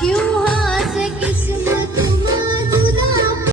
क्यों